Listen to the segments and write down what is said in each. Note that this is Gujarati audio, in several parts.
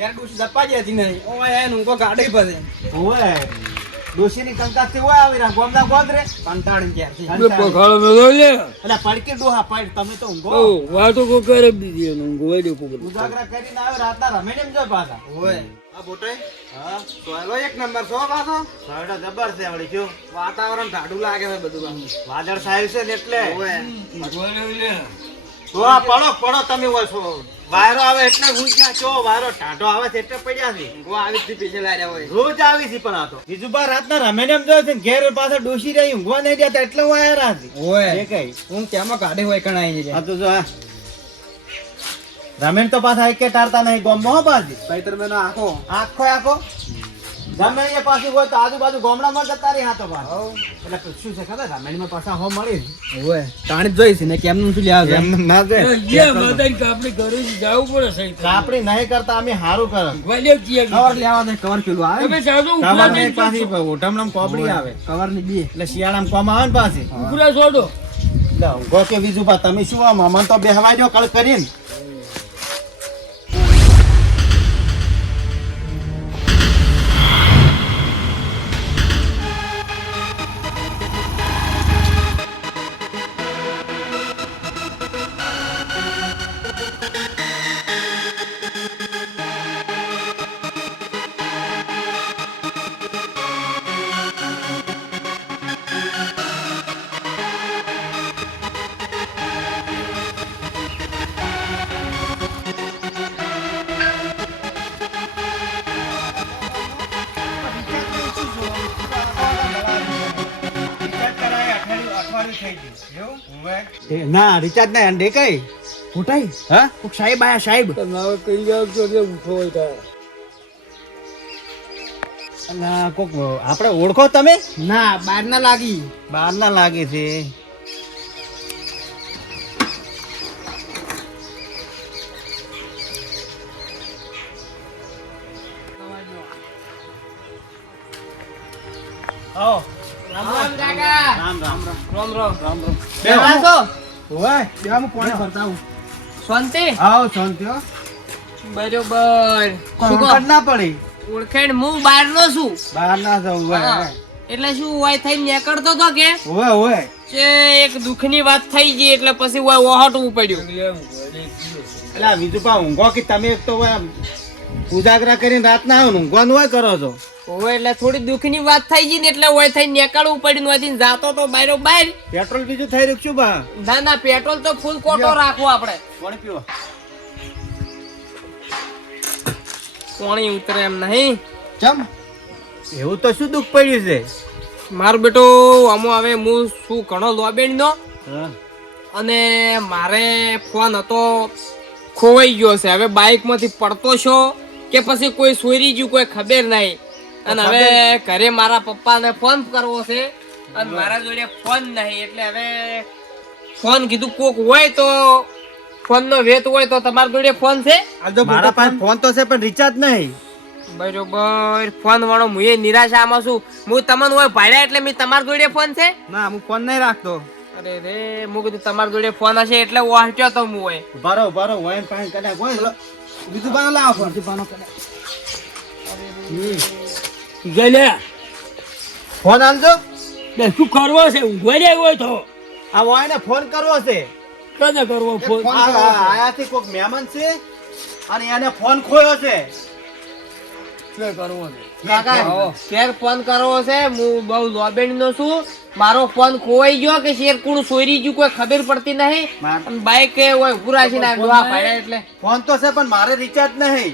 યાર ડોશી જપા જતી નહીં ઓય એનું કો ગાડી પડે ઓય ડોશીની કંકાસથી ઓય આવી રા ગોમના ગોદરે કંટાળી ક્યારથી પખાડો મેલો લે એટલે પડકી ડોહા પડ તમે તો ઊંઘો ઓ વાતો કો કરે દીધી એનું ગોઈ દે પોગલ ઉજાગરા કરીને આવે રાતના રમેને જો પાછા ઓય આ બોટાઈ હા સોયલો એક નંબર સો પાછો સાડા જબર છે વળી કયો વાતાવરણ ઢાઢું લાગે છે બધું વાદળ સાહેબ છે ને એટલે ઓય ગોઈ લે તો આ પડો તમે ઓય છો વાયરો આવે એટલે ગુંજ્યા ચો વાયરો ટાઢો આવે છે એટલે પડ્યા છે ગો આવી થી પીછે લાર્યા હોય રોજ આવી છે પણ આ તો બીજું બાર રાતના રમેને જો છે ને ઘેર પાસે ડોશી રહી ઊંઘવા નહીં દેતા એટલે હું આયા રાત ઓય એ કઈ હું કેમાં ગાડી હોય કણાઈ છે આ તો જો આ રમેન તો પાછા એક ટારતા નહીં ગોમમાં હો પાછી પૈતર મેનો આખો આખો રમેન એ પાછી હોય તો આજુબાજુ ગામડામાં જતા રહી હાથો પાછો એટલે શું છે ખબર રમેનમાં પાછા હો મળી ઓય તાણી જોઈશ ને કેમનું શું લ્યા એમ ના દે યે મદન કાપડી ઘરે જાવું પડે સહી કાપડી નહીં કરતા અમે હારું કરે ગોઈ જી કવર લેવા દે કવર પેલું આવે તમે સાદો કવર ઉપરા ને પાછી ઓઢમણામ કોબડી આવે કવર ની બે એટલે શિયાળામાં કોમ આવે ને પાછી ઉપરા છોડો એટલે ઊંઘો કે બીજું પા તમે શું આમ અમન તો બેહવાઈ દો કળ કરીને ના રિચાર્જ ના અંડે કઈ ફૂટાઈ હા કોક સાહેબ આયા સાહેબ નાવ કઈ જાવ તો જે ઉઠો હોય તા અલા કોક આપણે ઓળખો તમે ના બાર ના લાગી બહાર ના લાગે છે આવો રામ રામ કાકા રામ રામ રામ રામ રામ રામ રામ બેહવા છો ઓય બેહવા હું કોને ફરતાવું શાંતિ આવો શાંતિ હો બરોબર કોઈ ઓળખ ના પડી ઓળખેણ હું બહાર નો છું બહાર ના જવું હોય એટલે શું હોય થઈ નીકળતો તો કે ઓય ઓય જે એક દુઃખની વાત થઈ ગઈ એટલે પછી હોય ઓહટવું પડ્યું એટલે બીજું પા ઊંઘો કે તમે એક તો ઓય ઉજાગરા કરીને રાત ના આવો ને ઊંઘવાનું હોય કરો છો હોય એટલે થોડી દુઃખની વાત થઈ ગઈ ને એટલે હોય થઈ નીકળવું પડ્યું નથી જાતો તો બાયરો બહાર પેટ્રોલ બીજું થઈ રહ્યું શું બા ના ના પેટ્રોલ તો ફૂલ કોટો રાખવો આપણે કોણ પીવો કોણી ઉતરે એમ નહીં ચમ એવું તો શું દુઃખ પડ્યું છે મારો બેટો આમો હવે હું શું ઘણો લોબેણ નો અને મારે ફોન હતો ખોવાઈ ગયો છે હવે બાઇક માંથી પડતો છો કે પછી કોઈ સોરી ગયું કોઈ ખબર નહીં અને હવે ઘરે મારા પપ્પાને ફોન કરવો છે અને મારા જોડે ફોન નહીં એટલે હવે ફોન કીધું કોક હોય તો ફોન નો વેત હોય તો તમારા જોડે ફોન છે મારા પાસે ફોન તો છે પણ રિચાર્જ નહીં બરોબર ફોન વાળો હું એ નિરાશામાં છું હું તમને હોય ભાડ્યા એટલે મેં તમારા જોડે ફોન છે ના હું ફોન નહીં રાખતો અરે રે હું કીધું તમારા જોડે ફોન હશે એટલે વાંચ્યો તો હું હોય બરો હોય પાસે કદાચ હોય બીજું બાનો લાવો ફોન બીજું બાનો કદાચ ગલે ફોન આલજો બે શું કરવો છે ઊંઘવા જાય હોય તો આ હોય ને ફોન કરવો છે કને કરવો ફોન આયાથી કોક મહેમાન છે અને એને ફોન ખોયો છે શું કરવો છે કાકા શેર ફોન કરવો છે હું બહુ લોબેણ નો છું મારો ફોન ખોવાઈ ગયો કે શેર કોણ ચોરી ગયું કોઈ ખબર પડતી નહીં બાઈક એ હોય પૂરા છે ને ડોહા ભાડ્યા એટલે ફોન તો છે પણ મારે રિચાર્જ નહીં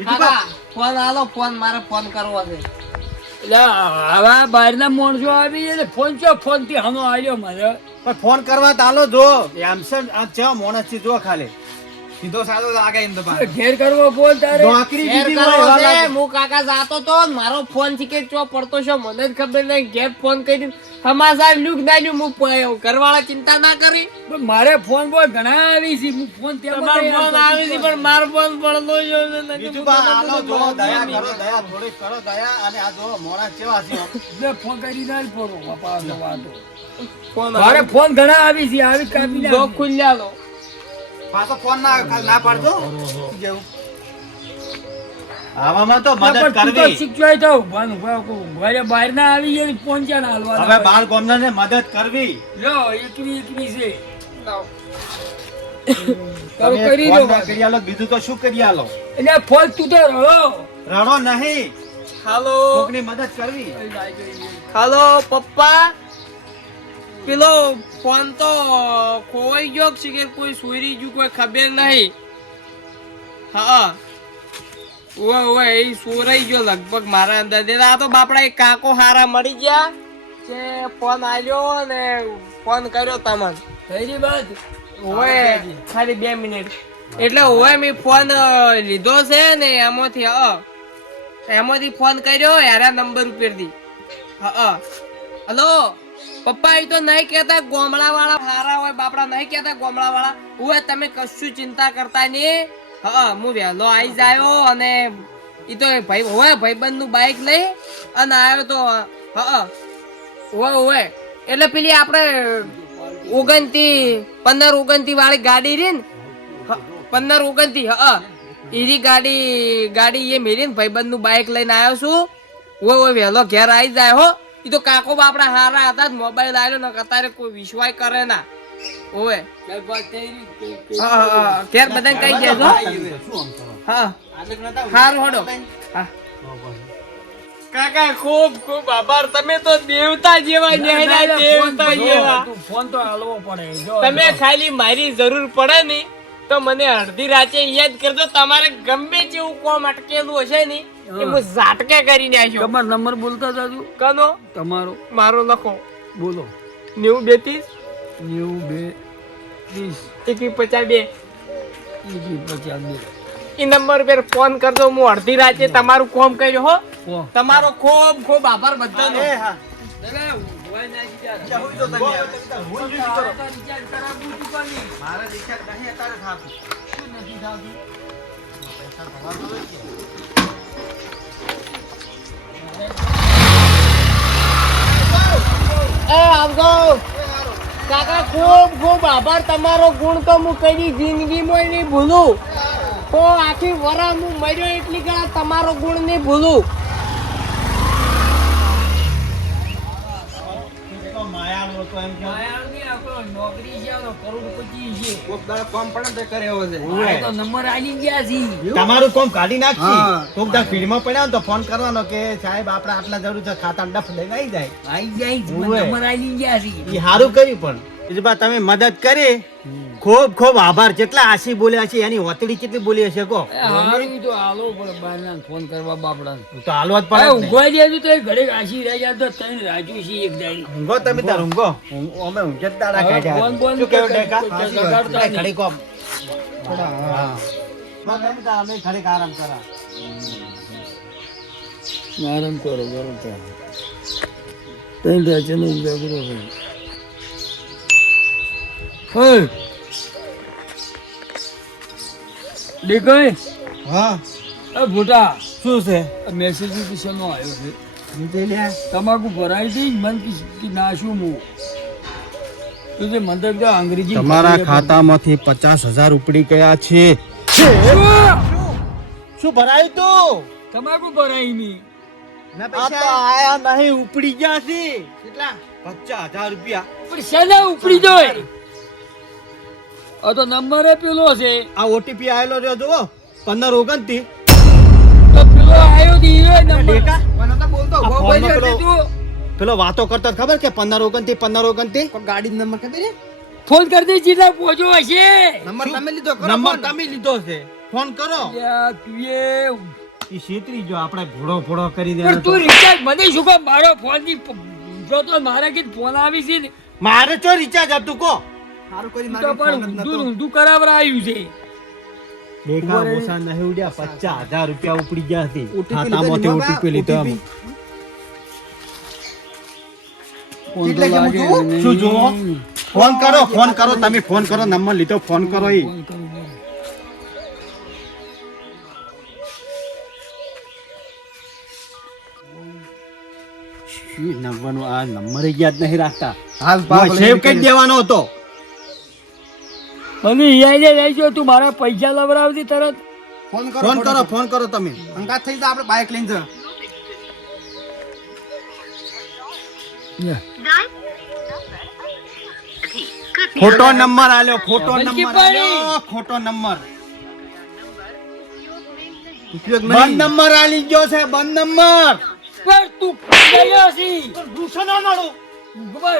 કાકા ફોન આલો ફોન મારે ફોન કરવો છે એટલે આવા બહારના માણસો આવી જાય ફોન ચો ફોન થી હમો આવ્યો મારે પણ ફોન કરવા તાલો જો એમ છે આ જેવા માણસ છે જો ખાલી સીધો સાદો લાગે એમ તો ઘેર કરવો ફોન તારે નોકરી શેર દીધી કરવો હોય એવા છે લાગે. હું કાકા જાતો તો મારો ફોન થી કે ચો પડતો છો મને જ ખબર નહીં ઘેર ફોન કરી સમાચાર લ્યુક ના લ્યુ હું ઘરવાળા ચિંતા ના કરી પણ મારે ફોન બોય ઘણા આવી છે હું ફોન તમારો ફોન આવી છે પણ મારો ફોન પડતો જો બીજું બા આલો જો દયા કરો દયા થોડી કરો દયા અને આ જો મોણા કેવા છે ફોન કરી ના પડો બાપા વાતો ફોન મારે ફોન ઘણા આવી છે આવી કાપી જો ખુલ્યા લો પાછો ફોન ના પાડજો જેવું આવામાં તો પણ મદદ તું તો કરવી. શીખવાય તો ઘરે બહાર ના આવી જાય ને પહોંચ્યા ના હાલવાના હવે હોય. બાર ગામડાને મદદ કરવી. લો એકવી છે તમે તમે કરી ફોન દો ના કરી આલો, બીજું તો શું કરી આલો? એટલે ફોન તું તો રડો રડો નહીં, હાલો કોકની મદદ કરવી. હાલો પપ્પા, પેલો ફોન તો ખોવાઈ ગયો છે કે કોઈ ચોરી ગયું કોઈ ખબર નહીં. હા ઓય ઓય એ ચોરાઈ ગયો લગભગ મારા અંદાજે. આ તો બાપડા એક કાકો હારા મળી ગયા છે, ફોન આવ્યો ને ફોન કર્યો તમને. પહેલી વાત ઓય ખાલી 2 મિનિટ એટલે ઓય મેં ફોન લીધો છે ને એમાંથી ફોન કર્યો યારા નંબર ઉપરથી. હા હલો પપ્પા, એ તો નહીં કેતા ગોમડા વાળા હારા હોય બાપડા, નહીં કેતા ગોમડા વાળા. ઓય તમે કશું ચિંતા કરતા નહીં. હા હું વહેલો આવી જાયો અને એ તો ભાઈબંધ નું બાઈક લઈ અને આવ્યો તો. હા ઓય એટલે પેલી આપણે 15-29 વાળી ગાડી રી ને, 15-29 હા એરી ગાડી એ મેરી ને ભાઈબંધ નું બાઈક લઈને આવ્યો છું. ઓય વહેલો ઘેર આવી જાય હો. એ તો કાકો બાપડા હારા હતા, મોબાઈલ આવ્યો ને અત્યારે કોઈ વિશ્વાસ કરે ના. ઓય ઘેર બધા કઈ દેજો. હા હારું હડો. કાકા ખૂબ ખૂબ આભાર, તમે તો દેવતા જેવા ન્યાયના દેવતા જેવા. ફોન તો હાલવો પડે જો તમે ખાલી મારી જરૂર પડે ને તો મને અડધી રાતે યાદ કરજો. તમારે ગમે જેવું કોમ અટકેલું હશે ને એ હું ઝાટકે કરી નાખ્યો. તમારો નંબર બોલતા જાજો. કનો તમારો મારો લખો બોલો 90-32 92 51-52 એ નંબર પર ફોન કરજો. હું અડધી રાતે તમારું કોમ કર્યો હો. તમારો ખૂબ ખૂબ આભાર બધાનો. એ હા. મારા રિચાર્જ નહીં અત્યારે થાતું. શું નથી થાતું? પૈસા થવાનો છે. આવજો કાકા, ખૂબ ખૂબ આભાર તમારો. ગુણ તો હું કઈ જિંદગીમાં નહીં ભૂલું. તો આખી વરા હું મર્યો એટલી કડા તમારો ગુણ નહીં ભૂલું. માયાળુ હતો એમ કે નોકરી છે કરોડપતિ છે. કોક દાડો કામ પડે ને તો કરે એવો છે. ઓય. તો નંબર આવી ગયા છે. તમારું કોમ કાઢી નાખી. હા. કોક દા ફીડમાં પડ્યા ને તો ફોન કરવાનો કે સાહેબ આપણે આટલા જરૂર છે, ખાતા ડફ લઈને આવી જાય. આવી જાય છે. ઓય. નંબર આવી ગયા છે. એ સારું કર્યું. પણ બીજું તમે મદદ કરી, ખૂબ ખૂબ આભાર. જેટલા આશી બોલ્યા છે એની હોતડી કેટલી બોલી હશે કો? એ હારું તો હાલો પડે બહારના ફોન કરવા બાપડાને. તો હાલવા જ પડે જ ને. ઊંઘવા દેજો તો એ ઘરે આશી રહી જાય તો ત્રણ રાજુ છે એક દાડી. ઊંઘો તમે તાર ઊંઘો. અમે ઊંઘ જ દાડા હવે કાઢ્યા. ફોન બોન શું કહેવું ડેકા? કોઈ લગાડતા નહીં. ઘડીક આમ. હા. તમે તાર અમે ઘડીક આરામ કરા. આરામ કરો બરોબર. ત્રણ રાજ્યનો ઉજાગરો છે. હે દેખાય હા. એ ભૂટા શું છે? મેસેજ શેનો આવ્યો છે? નીચે લ્યા. તમાકુ ભરાઈ હતી મન કી નાશું હું તો જે મંદક જો અંગ્રેજી તમારા ખાતામાંથી 50,000 ઉપડી ગયા છે. શું ભરાયું તું? તમાકુ ભરાઈ ની આ તો આયા નહીં, ઉપડી ગયા છે. કેટલા? 50,000 રૂપિયા. પણ શેના ઉપડી જોય? આ તો નંબર પેલો છે. આ ઓટીપી આયેલો રહ્યો જુઓ 15-29. તો પેલો આવ્યો દી એ નંબર ડેકા? મને તો બોલતો આ ઉભો ફોનમાં ઉભો પેલો- તું. પેલો વાતો કરતો ખબર કે 15-29. કોક ગાડી નંબર ખબર છે? ફોન કરી દે જીલા પોજો હશે. નંબર તમે લીધો કરો નંબર ફોન. તમે લીધો છે, ફોન કરો. યા તું એ ઈ છેતરી જો આપણે ભોળો કરી પણ દેવાનો. તું રિચાર્જ મને શું કામ મારો ફોન ની જો તો મારા કીધ ફોન આવી છે ને મારે ચો રિચાર્જ હતું કો? સારું કરી તો મારી પણ ફોન જ નતો. ઊંધું કરાવરાયું છે. બેકા ઓછા નહીં ઉડ્યા, 50,000 રૂપિયા ઉપડી ગયા છે. OTP ખાતામાંથી લીધો OTP લીધો આમ. ફોન તો એટલે કે હું લાગે જોઉં? નહીં. શું જોવો? ફોન કરો તમે ફોન કરો, નંબર લીધો, ફોન કરો. ઈ ફોન કરું છું. શું નંબરનો આ નંબર યાદ નહીં રાખતા. હાલ સેવ કરી દેવાનો હતો. મને યાદ જ આવી ગયો તું મારા પૈસા લવડાવતી તરત ફોન કરો તમે અંગાત થઈ જા આપણે બાઇક લઈને જા ખોટો નંબર આલ્યો ખોટો બલકી નંબર પડી. આલ્યો ખોટો નંબર બંધ નંબર આલી ગયો છે બંધ નંબર પણ તું ગયો છી ગુસ્સો ના નડો ઊંઘવા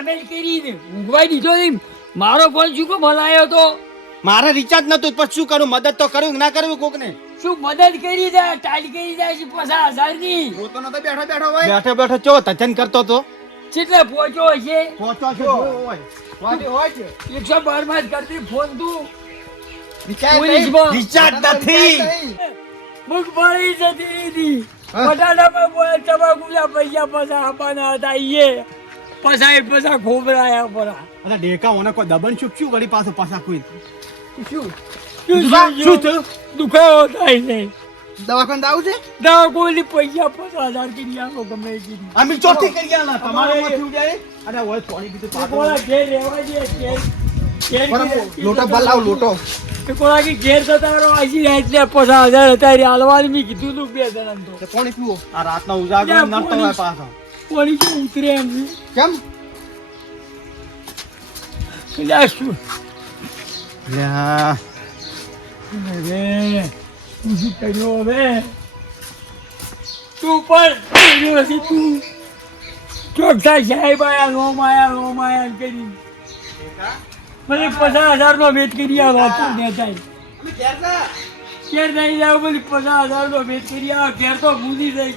રમેલ કરીને ઊંઘવાઈ દીધો નહીં. મારો ફોન શું કો ભલાયો તો મારે રિચાર્જ નતું પછી શું કરું મદદ તો કરું કે ના કરું કોક ને શું મદદ કરી દે ટાળી કરી દે છે 50,000 ની તો નતો બેઠો બેઠો ચો તચન કરતો તો કેટલે પહોંચ્યો છે પહોંચો છો હોય છે 112 માં જ કરતી ફોન તું રિચાર્જ પોલીસમાં. રિચાર્જ નથી મુખ ભરી જતી હતી બટાટામાં બોલ તમાકુના પૈસા પસા આપવાના હતા ઈએ પસા ખોબરાયા પરા અલા ડેકા ઓને કોઈ દબન શું વળી પાછો પાછા કોઈ શું શું થયું દુખાવો થાય છે દવાખાને આવું છે દવા કોઈની પૈસા 50,000 કરી આપો ગમે એ કરી અમે ચોથી કરી ગયા તમારે માંથી ઉડ્યા અને ઓય થોડી બીજું કોળા ઘેર રહેવા દે ઘેર લોટો બલાવ લોટો કોળા કે ઘેર થતા રહો આજી રાત 50,000 હતા રે હાલવાની મેં કીધું તું 2 જણાને તો પાણી પીવો આ રાતનો ઉજાગરો યા, નડતો હોય પાછો કોણી શું ઉતરે એમ છે. કેમ લ્યા શું લ્યા હવે તું શું કર્યો હવે તું પણ કર્યો હશે તું ચોકસા સાહેબ આયા કરી મને 50,000 નો વેચ કરી આ વાત ને થાય ઘેર નહીં જાવ બધી 50,000 નો વેચ કરી આ ઘેર તો ભૂલી જાય